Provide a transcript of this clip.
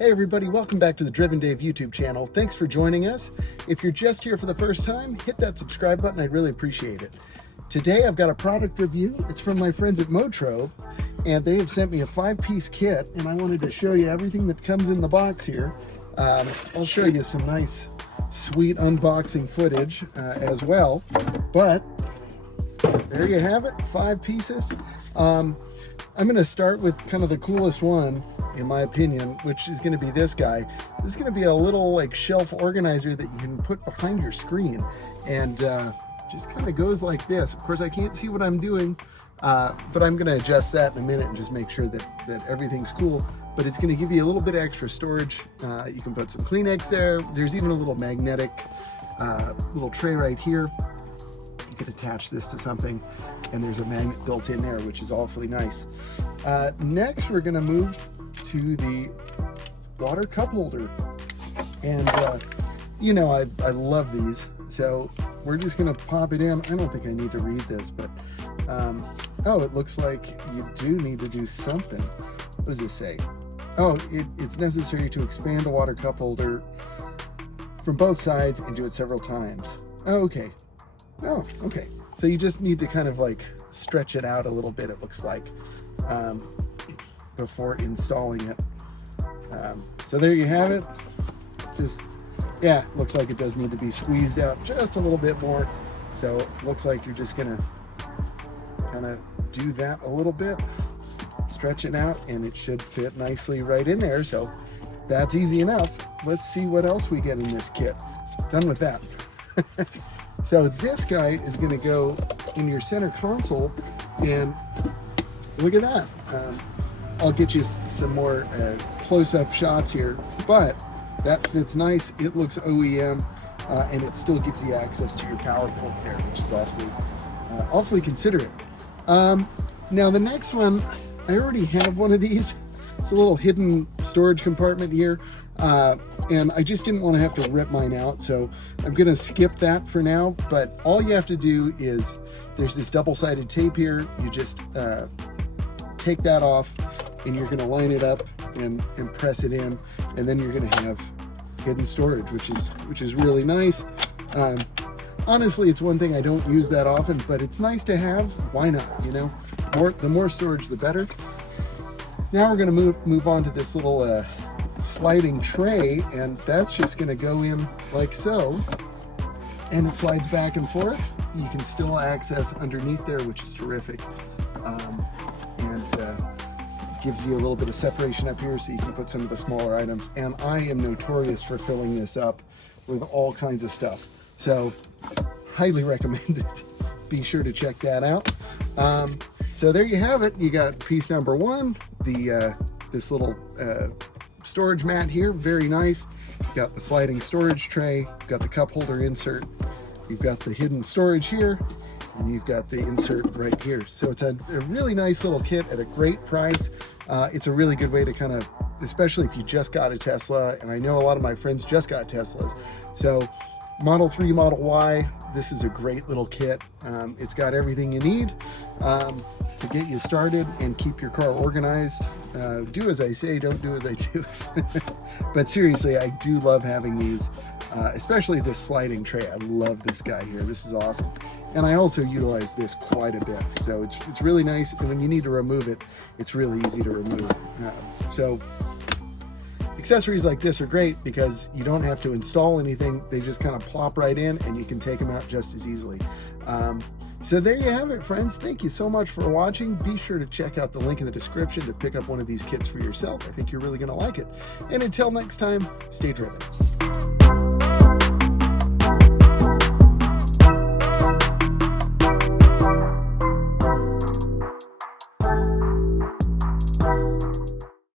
Hey everybody, welcome back to the Driven Dave YouTube channel. Thanks for joining us. If you're just here for the first time, hit that subscribe button. I'd really appreciate it. Today I've got a product review. It's from my friends at Motrobe, and they have sent me a 5-piece kit, and I wanted to show you everything that comes in the box here. I'll show you some nice, sweet unboxing footage as well. But there you have it, 5 pieces. I'm going to start with kind of the coolest one, in my opinion, which is going to be this guy. This is going to be a little like shelf organizer that you can put behind your screen, and just kind of goes like this. Of course, I can't see what I'm doing, but I'm going to adjust that in a minute and just make sure that everything's cool. But it's going to give you a little bit of extra storage. You can put some Kleenex there. There's even a little magnetic little tray right here. You could attach this to something, and there's a magnet built in there, which is awfully nice. Next, we're going to move to the water cup holder, and you know, I love these, so we're just gonna pop it in. I don't think I need to read this, but oh, it looks like you do need to do something. What does this say? Oh, it's necessary to expand the water cup holder from both sides and do it several times. Oh, okay. Oh, okay, so you just need to kind of like stretch it out a little bit, it looks like, before installing it. So there you have it. Just, yeah, looks like it does need to be squeezed out just a little bit more. So it looks like you're just gonna kind of do that a little bit, stretch it out, and it should fit nicely right in there. So that's easy enough. Let's see what else we get in this kit. Done with that. So this guy is gonna go in your center console, and look at that. I'll get you some more close-up shots here, but that fits nice. It looks OEM, and it still gives you access to your power port there, which is awfully considerate. Now the next one, I already have one of these. It's a little hidden storage compartment here, and I just didn't want to have to rip mine out, so I'm going to skip that for now. But all you have to do is, there's this double-sided tape here. You just take that off, and you're going to line it up and press it in, and then you're going to have hidden storage, which is really nice. Honestly, it's one thing I don't use that often, but it's nice to have. Why not? You know, the more storage, the better. Now we're going to move on to this little sliding tray, and that's just going to go in like so, and it slides back and forth. You can still access underneath there, which is terrific. Gives you a little bit of separation up here so you can put some of the smaller items. And I am notorious for filling this up with all kinds of stuff, so highly recommend it. Be sure to check that out. So there you have it. You got piece number one, this little storage mat here, very nice. You've got the sliding storage tray, you've got the cup holder insert, you've got the hidden storage here, and you've got the insert right here. So it's a really nice little kit at a great price. It's a really good way to kind of, especially if you just got a Tesla, and I know a lot of my friends just got Teslas. So Model 3, Model Y, this is a great little kit. It's got everything you need to get you started and keep your car organized. Do as I say, don't do as I do. But seriously, I do love having these, especially this sliding tray. I love this guy here. This is awesome. And I also utilize this quite a bit. So it's really nice. And when you need to remove it, it's really easy to remove. So accessories like this are great because you don't have to install anything. They just kind of plop right in, and you can take them out just as easily. So there you have it, friends. Thank you so much for watching. Be sure to check out the link in the description to pick up one of these kits for yourself. I think you're really going to like it. And until next time, stay driven.